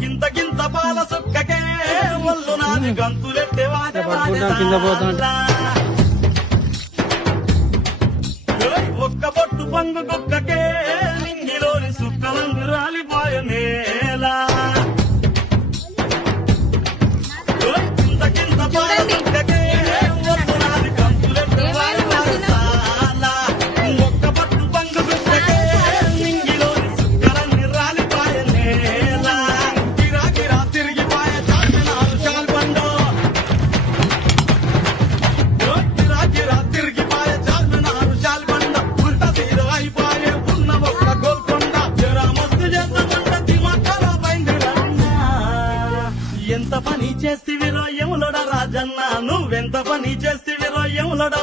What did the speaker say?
గింత గింత పాల సుక్కకే ఒళ్ళు నాది గంతులెట్టే వాడే ఒక్క పొట్టు పంగు కుక్కకే నింగిలోని సుక్కలంగు రాలిపోయే నేలా గింత గింత పాల సుక్కకే ఒళ్ళు నాది గంతులెట్టే వాడే సాలా ఒక్క పొట్టు పంగు కుక్కకే నింగిలోని సుక్కలన్నీ రాలిపోయే నేలా గిరా గిరా తిరిగిపోయే చార్మినారు చాల్బండో గిరా గిరా తిరిగిపోయే చార్మినారు చాల్బండ ఉల్టా సీదా అయిపోయే ఉన్న ఒక్క గోల్కొండ జరా మస్తు చేద్దామంట దిమాకల బయలుదేరన్నా ఎంత పని చేస్తివిరో యములోడ రాజన్న నువ్వెంత పని చేస్తివిరో యములోడ